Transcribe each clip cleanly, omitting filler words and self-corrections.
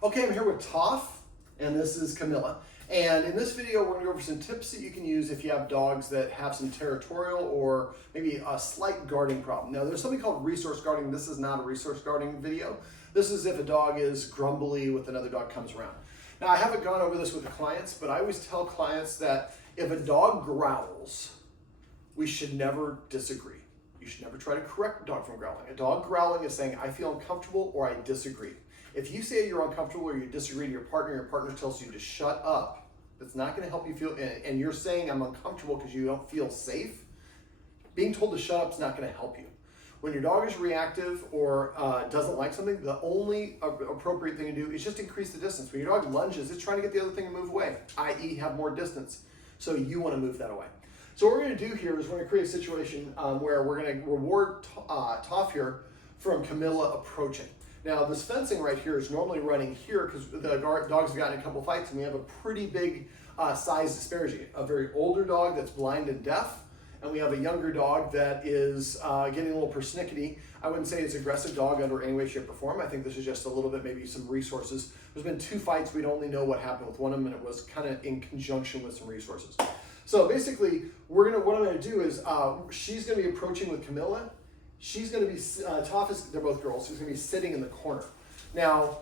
Okay, I'm here with Toph, and this is Camilla. And in this video, we're going to go over some tips that you can use if you have dogs that have some territorial or maybe a slight guarding problem. Now, there's something called resource guarding. This is not a resource guarding video. This is if a dog is grumbly with another dog comes around. Now, I haven't gone over this with the clients, but I always tell clients that if a dog growls, we should never disagree. You should never try to correct a dog from growling. A dog growling is saying, I feel uncomfortable or I disagree. If you say you're uncomfortable or you disagree to your partner tells you to shut up, that's not going to help you feel, and you're saying I'm uncomfortable because you don't feel safe, being told to shut up is not going to help you. When your dog is reactive or doesn't like something, the only appropriate thing to do is just increase the distance. When your dog lunges, it's trying to get the other thing to move away, i.e. have more distance. So you want to move that away. So what we're going to do here is we're going to create a situation where we're going to reward Toph here from Camilla approaching. Now, this fencing right here is normally running here because the dogs have gotten in a couple fights and we have a pretty big size disparity. A very older dog that's blind and deaf, and we have a younger dog that is getting a little persnickety. I wouldn't say it's an aggressive dog under any way, shape, or form. I think this is just a little bit, maybe some resources. There's been 2 fights. We'd only know what happened with one of them, and it was kind of in conjunction with some resources. So basically, what I'm going to do is she's going to be approaching with Camilla. She's going to be, Toph is, they're both girls, she's going to be sitting in the corner. Now,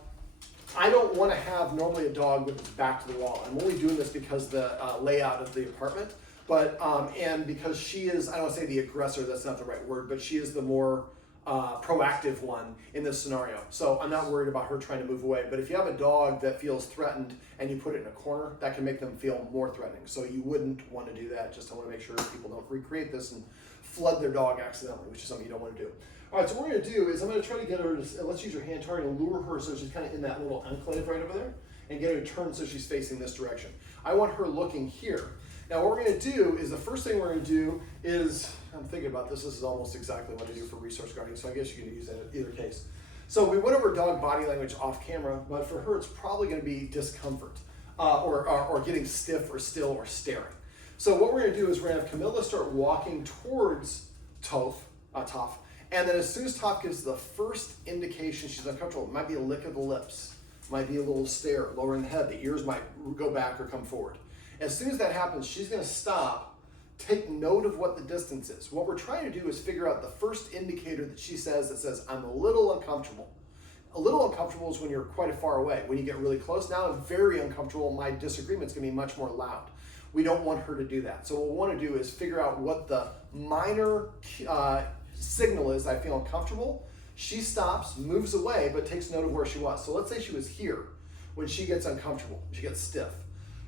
I don't want to have normally a dog with its back to the wall. I'm only doing this because the layout of the apartment, but, and because she is, I don't want to say the aggressor, that's not the right word, but she is the more proactive one in this scenario. So I'm not worried about her trying to move away. But if you have a dog that feels threatened and you put it in a corner, that can make them feel more threatening. So you wouldn't want to do that. Just I want to make sure people don't recreate this and flood their dog accidentally, which is something you don't want to do. All right, so what we're going to do is I'm going to try to get her to, let's use your hand target and lure her so she's kind of in that little enclave right over there and get her to turn so she's facing this direction. I want her looking here. Now what we're going to do is the first thing we're going to do is, I'm thinking about this, this is almost exactly what I do for resource guarding, so I guess you can use that in either case. So we went over dog body language off camera, but for her it's probably going to be discomfort or getting stiff or still or staring. So what we're going to do is we're going to have Camilla start walking towards Toph, and then as soon as Toph gives the first indication she's uncomfortable, it might be a lick of the lips, might be a little stare, lowering the head, the ears might go back or come forward. As soon as that happens, she's going to stop, take note of what the distance is. What we're trying to do is figure out the first indicator that she says that says, I'm a little uncomfortable. A little uncomfortable is when you're quite far away. When you get really close, now I'm very uncomfortable. My disagreement's going to be much more loud. We don't want her to do that. So what we want to do is figure out what the minor signal is, I feel uncomfortable. She stops, moves away, but takes note of where she was. So let's say she was here when she gets uncomfortable, she gets stiff.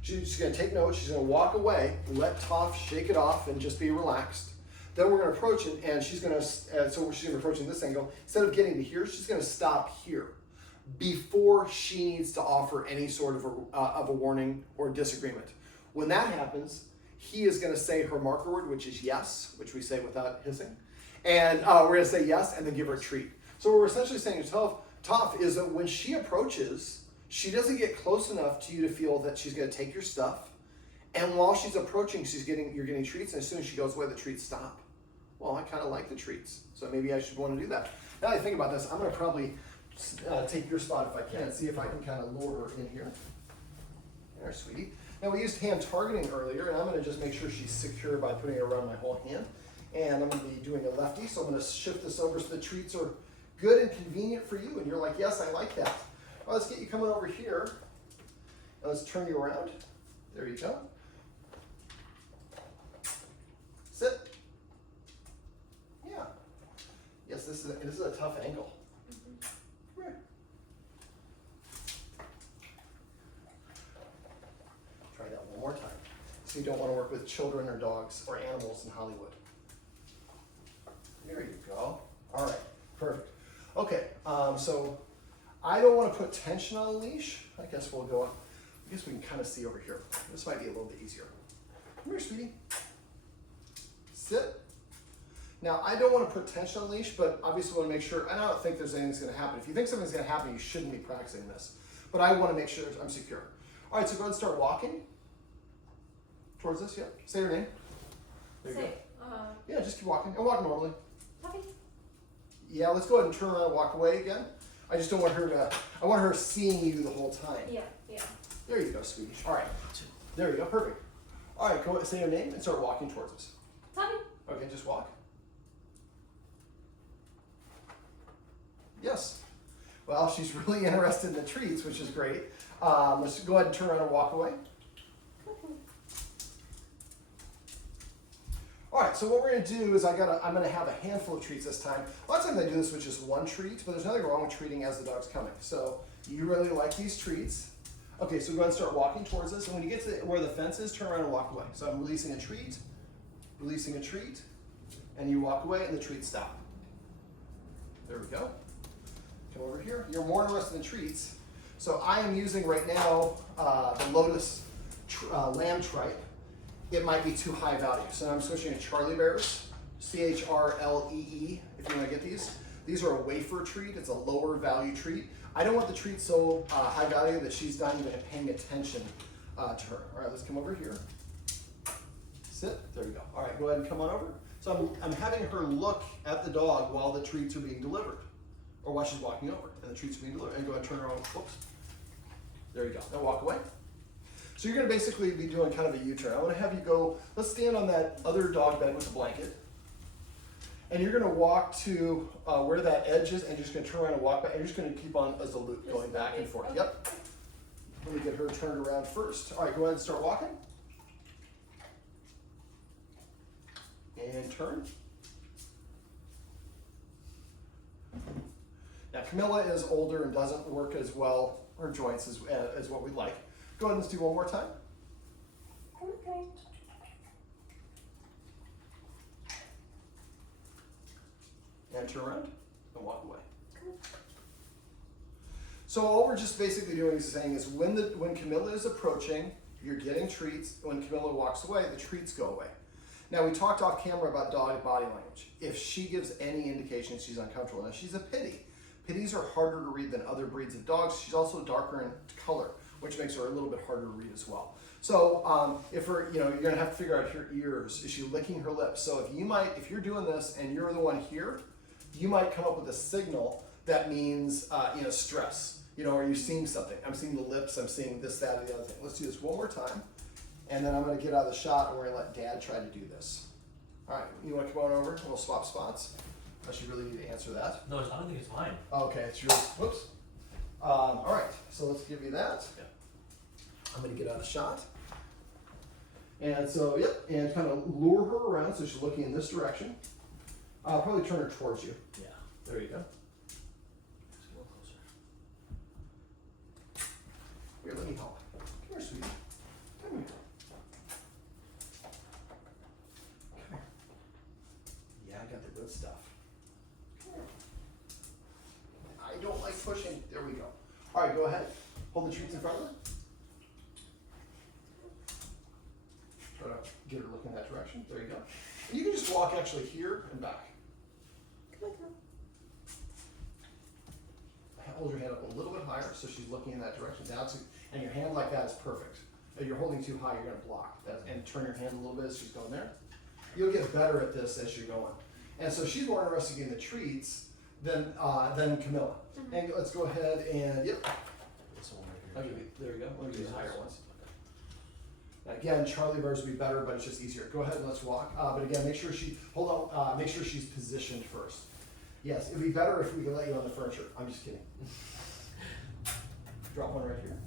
She's going to take note, she's going to walk away, let Toph shake it off and just be relaxed. Then we're going to approach it, and she's going to, so she's going to be approaching this angle. Instead of getting to here, she's going to stop here before she needs to offer any sort of a warning or disagreement. When that happens, he is going to say her marker word, which is yes, which we say without hissing. And we're going to say yes and then give her a treat. So what we're essentially saying to Toph is that when she approaches, she doesn't get close enough to you to feel that she's going to take your stuff. And while she's approaching, you're getting treats. And as soon as she goes away, the treats stop. Well, I kind of like the treats, so maybe I should want to do that. Now that I think about this, I'm going to probably take your spot if I can, see if I can kind of lure her in here. There, sweetie. Now we used hand targeting earlier, and I'm going to just make sure she's secure by putting it around my whole hand. And I'm going to be doing a lefty, so I'm going to shift this over so the treats are good and convenient for you. And you're like, yes, I like that. Well, let's get you coming over here. Let's turn you around. There you go. Sit. Yeah. Yes, this is a tough angle. Come here. Try that one more time. So you don't want to work with children or dogs or animals in Hollywood. There you go. All right, perfect. Okay, so I don't want to put tension on a leash. I guess we'll go up. I guess we can kind of see over here. This might be a little bit easier. Come here, sweetie. Sit. Now, I don't want to put tension on a leash, but obviously want to make sure, and I don't think there's anything that's going to happen. If you think something's going to happen, you shouldn't be practicing this. But I want to make sure I'm secure. All right, so go ahead and start walking towards this. Yeah. Say your name. There you go. Yeah, just keep walking. And walk normally. Okay. Yeah, let's go ahead and turn around and walk away again. I just don't want her to, I want her seeing you the whole time. Yeah, yeah. There you go, sweetie. All right. There you go, perfect. All right, go ahead, say your name and start walking towards us. Tommy. Okay, just walk. Yes. Well, she's really interested in the treats, which is great. Let's go ahead and turn around and walk away. All right, so what we're gonna do is I'm gonna have a handful of treats this time. A lot of times I do this with just one treat, but there's nothing wrong with treating as the dog's coming. So you really like these treats. Okay, so go ahead and start walking towards us. And when you get to where the fence is, turn around and walk away. So I'm releasing a treat, and you walk away and the treats stop. There we go. Come over here. You're more interested in treats. So I am using right now the Lotus lamb tripe. It might be too high value. So I'm switching to Charlie Bears, CHRLEE, if you want to get these. These are a wafer treat. It's a lower value treat. I don't want the treat so high value that she's not even paying attention to her. All right, let's come over here. Sit, there we go. All right, go ahead and come on over. So I'm having her look at the dog while the treats are being delivered, or while she's walking over and the treats are being delivered. And go ahead and turn around, whoops. There you go, now walk away. So you're gonna basically be doing kind of a U-turn. I wanna have you go, let's stand on that other dog bed with the blanket. And you're gonna walk to where that edge is, and you're just gonna turn around and walk back. And you're just gonna keep on as a loop, going back and forth. Yep. Let me get her turned around first. All right, go ahead and start walking. And turn. Now Camilla is older and doesn't work as well, her joints as what we'd like. Go ahead and let's do one more time. Okay. And turn around and walk away. So all we're just basically doing is saying is when Camilla is approaching, you're getting treats. When Camilla walks away, the treats go away. Now we talked off camera about dog body language. If she gives any indication she's uncomfortable, now she's a pitty. Pitties are harder to read than other breeds of dogs. She's also darker in color, which makes her a little bit harder to read as well. So if you're gonna have to figure out her ears. Is she licking her lips? So if you're doing this and you're the one here, you might come up with a signal that means stress. Are you seeing something? I'm seeing the lips. I'm seeing this, that, or the other thing. Let's do this one more time, and then I'm gonna get out of the shot and we're gonna let Dad try to do this. All right, you want to come on over and we'll swap spots. Unless you really need to answer that. No, I don't think it's mine. Okay, it's yours. Whoops. All right, so let's give you that. Yeah. I'm gonna get out of shot. And so, yep, and kind of lure her around so she's looking in this direction. I'll probably turn her towards you. Yeah. There you go. Just a little closer. Here, let me help. Come here, sweetie. Come here. Come here. Yeah, I got the good stuff. Come here. I don't like pushing. There we go. All right, go ahead. Hold the treats in front of her. Try to get her looking that direction. There you go. And you can just walk actually here and back. Come on. Hold your hand up a little bit higher so she's looking in that direction. And your hand like that is perfect. If you're holding too high, you're going to block that. And turn your hand a little bit as she's going there. You'll get better at this as you're going. And so she's more interested in the treats than Camilla. Mm-hmm. And let's go ahead and, yep. This one right here. There we go. Let me do the higher ones. Again, Charlie Bears would be better, but it's just easier. Go ahead and let's walk. But again, make sure make sure she's positioned first. Yes, it'd be better if we could let you on the furniture. I'm just kidding. Drop one right here.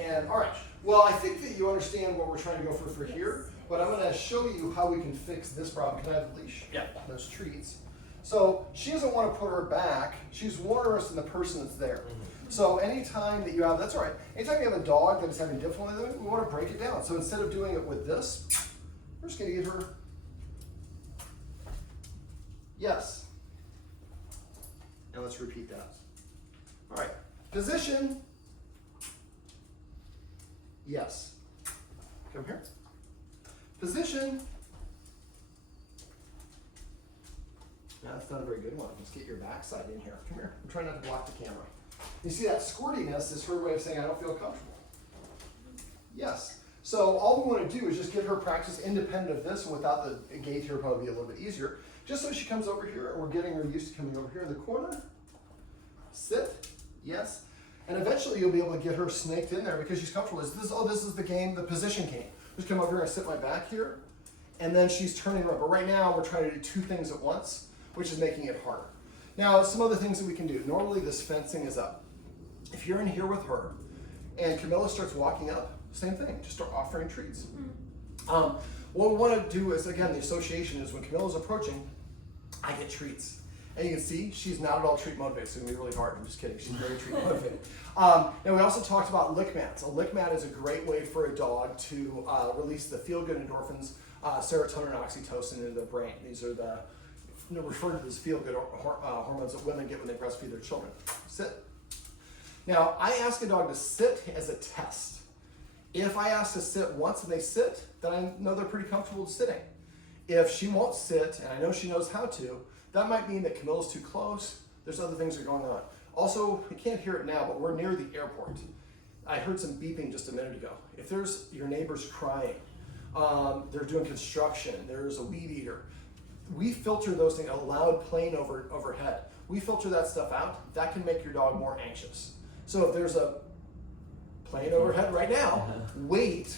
And all right. Well, I think that you understand what we're trying to go for here, but I'm going to show you how we can fix this problem. Can I have the leash? Yeah. Those treats. So she doesn't want to put her back. She's more interested in the person that's there. Mm-hmm. So anytime that you have, that's all right. Anytime you have a dog that is having difficulty with it, we want to break it down. So instead of doing it with this, we're just going to get her. Yes. And let's repeat that. All right. Position. Yes. Come here. Position. No, that's not a very good one. Let's get your backside in here. Come here. I'm trying not to block the camera. You see that squirtiness is her way of saying I don't feel comfortable. Yes. So all we want to do is just get her practice independent of this, and without the gait here, probably be a little bit easier. just so she comes over here, and we're getting her used to coming over here in the corner. Sit, yes. And eventually you'll be able to get her snaked in there because she's comfortable. This is the game, the position game. Just come over here and sit my back here, and then she's turning around. But right now we're trying to do two things at once, which is making it harder. Now, some other things that we can do. Normally this fencing is up. If you're in here with her and Camilla starts walking up, same thing, just start offering treats. What we want to do is, again, the association is when Camilla's approaching, I get treats. And you can see she's not at all treat motivated. It's going to be really hard. I'm just kidding. She's very treat motivated. And we also talked about lick mats. A lick mat is a great way for a dog to release the feel-good endorphins, serotonin and oxytocin into the brain. These are the referred to as feel-good hormones that women get when they breastfeed their children. Sit. Now, I ask a dog to sit as a test. If I ask to sit once and they sit, then I know they're pretty comfortable sitting. If she won't sit, and I know she knows how to, that might mean that Camilla's too close. There's other things that are going on. Also, you can't hear it now, but we're near the airport. I heard some beeping just a minute ago. If there's your neighbors crying, they're doing construction, there's a weed eater, we filter those things, a loud plane overhead. We filter that stuff out. That can make your dog more anxious. So if there's a plane overhead right now, wait.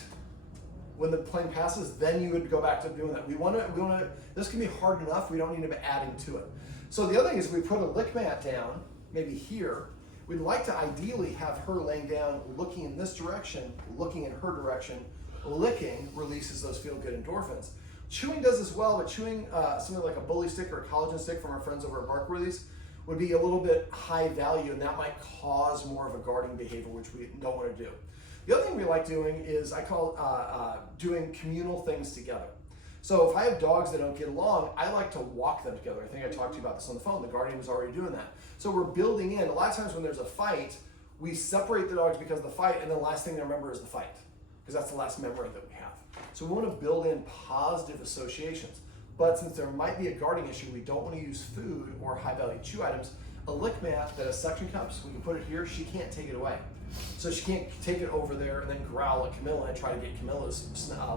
When the plane passes, then you would go back to doing that. We want to, this can be hard enough, we don't need to be adding to it. So the other thing is we put a lick mat down, maybe here. We'd like to ideally have her laying down, looking in this direction, looking in her direction. Licking releases those feel-good endorphins. Chewing does as well, but chewing something like a bully stick or a collagen stick from our friends over at Barkworthy's would be a little bit high value, and that might cause more of a guarding behavior, which we don't want to do. The other thing we like doing is I call doing communal things together. So if I have dogs that don't get along, I like to walk them together. I think I talked to you about this on the phone. The guardian was already doing that. So we're building in. A lot of times when there's a fight, we separate the dogs because of the fight, and the last thing they remember is the fight, because that's the last memory that we have. So we want to build in positive associations. But since there might be a guarding issue, we don't want to use food or high-value chew items. A lick mat that has suction cups, we can put it here, she can't take it away. So she can't take it over there and then growl at Camilla and try to get Camilla's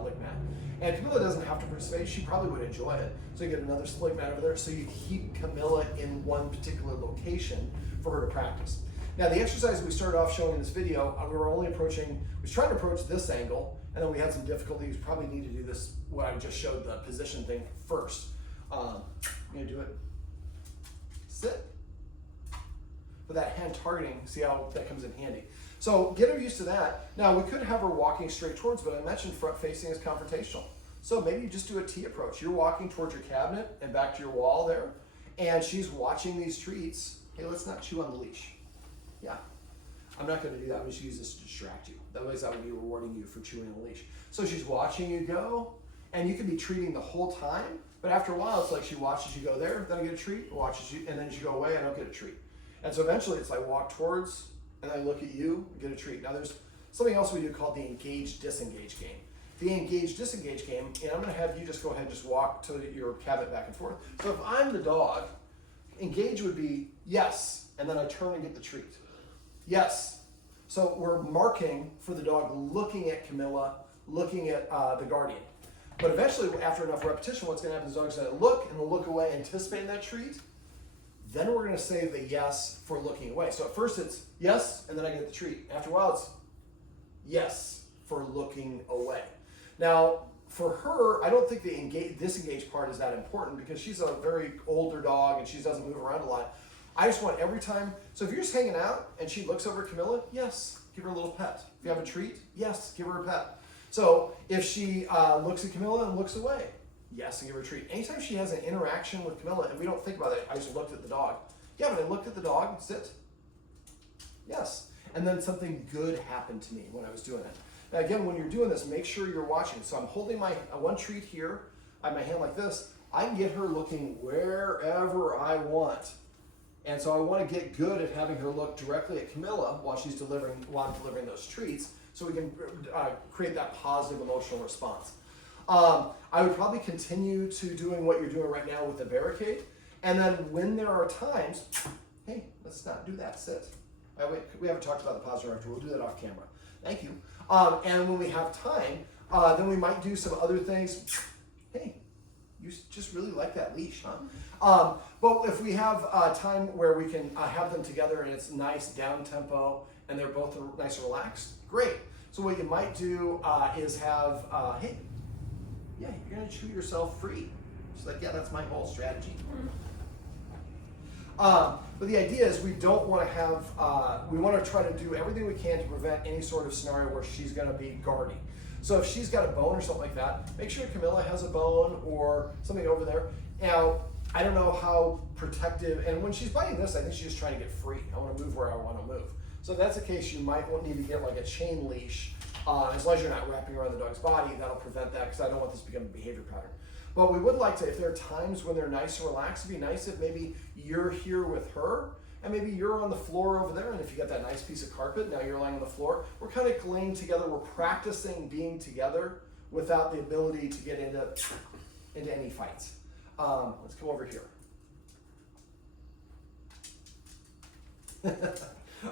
lick mat. And Camilla doesn't have to participate. She probably would enjoy it. So you get another lick mat over there. So you keep Camilla in one particular location for her to practice. Now the exercise we started off showing in this video, we was trying to approach this angle, and then we had some difficulties. We probably need to do this, what I just showed, the position thing first. I'm gonna do it. Sit. With that hand targeting, see how that comes in handy. So get her used to that. Now we could have her walking straight towards, but I mentioned front facing is confrontational. So maybe you just do a T approach. You're walking towards your cabinet and back to your wall there, and she's watching these treats. Hey, let's not chew on the leash. Yeah, I'm not gonna do that. I'm just use this to distract you. Otherwise I would be rewarding you for chewing on the leash. So she's watching you go, and you could be treating the whole time, but after a while it's like she watches you go there, then I get a treat, watches you, and then as you go away, I don't get a treat. And so eventually it's like walk towards, and I look at you, get a treat. Now there's something else we do called the engage-disengage game. The engage-disengage game, and I'm gonna have you just go ahead and just walk to your cabinet back and forth. So if I'm the dog, engage would be yes, and then I turn and get the treat. Yes. So we're marking for the dog looking at Camilla, looking at the guardian. But eventually, after enough repetition, what's gonna happen is the dog's gonna look and look away, anticipating that treat. Then we're gonna say the yes for looking away. So at first it's yes, and then I get the treat. After a while it's yes for looking away. Now, for her, I don't think the disengage part is that important because she's a very older dog and she doesn't move around a lot. I just want every time, so if you're just hanging out and she looks over at Camilla, yes, give her a little pet. If you have a treat, yes, give her a pet. So if she looks at Camilla and looks away, yes, and give her a treat. Anytime she has an interaction with Camilla, and we don't think about it, I just looked at the dog. Yeah, but I looked at the dog, sit. Yes. And then something good happened to me when I was doing it. Now again, when you're doing this, make sure you're watching. So I'm holding my one treat here, I have my hand like this. I can get her looking wherever I want. And so I want to get good at having her look directly at Camilla while I'm delivering those treats, so we can create that positive emotional response. I would probably continue to doing what you're doing right now with the barricade, and then when there are times, hey, let's not do that, sit. Wait, we haven't talked about the positive director, we'll do that off camera. Thank you. And when we have time, then we might do some other things. Hey, You just really like that leash, huh? But if we have time where we can have them together and it's nice down tempo and they're both nice and relaxed, great. So what you might do is have, hey, yeah, you're gonna chew yourself free. She's like, yeah, that's my whole strategy. But the idea is we don't want to have, we want to try to do everything we can to prevent any sort of scenario where she's going to be guarding. So if she's got a bone or something like that, make sure Camilla has a bone or something over there. Now, I don't know how protective, and when she's biting this, I think she's just trying to get free. I want to move where I want to move. So if that's the case, you might need to get like a chain leash. As long as you're not wrapping around the dog's body, that'll prevent that because I don't want this to become a behavior pattern. But we would like to, if there are times when they're nice and relaxed, it'd be nice if maybe you're here with her and maybe you're on the floor over there, and if you got that nice piece of carpet, now you're lying on the floor. We're kind of laying together, we're practicing being together without the ability to get into any fights. Let's come over here.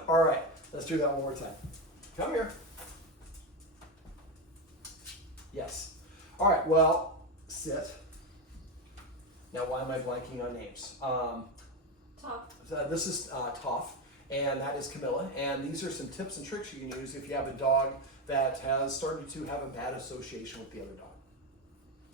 All right, let's do that one more time. Come here. Yes. All right, well, sit. Now, why am I blanking on names? Toph. This is Toph, and that is Camilla. And these are some tips and tricks you can use if you have a dog that has started to have a bad association with the other dog.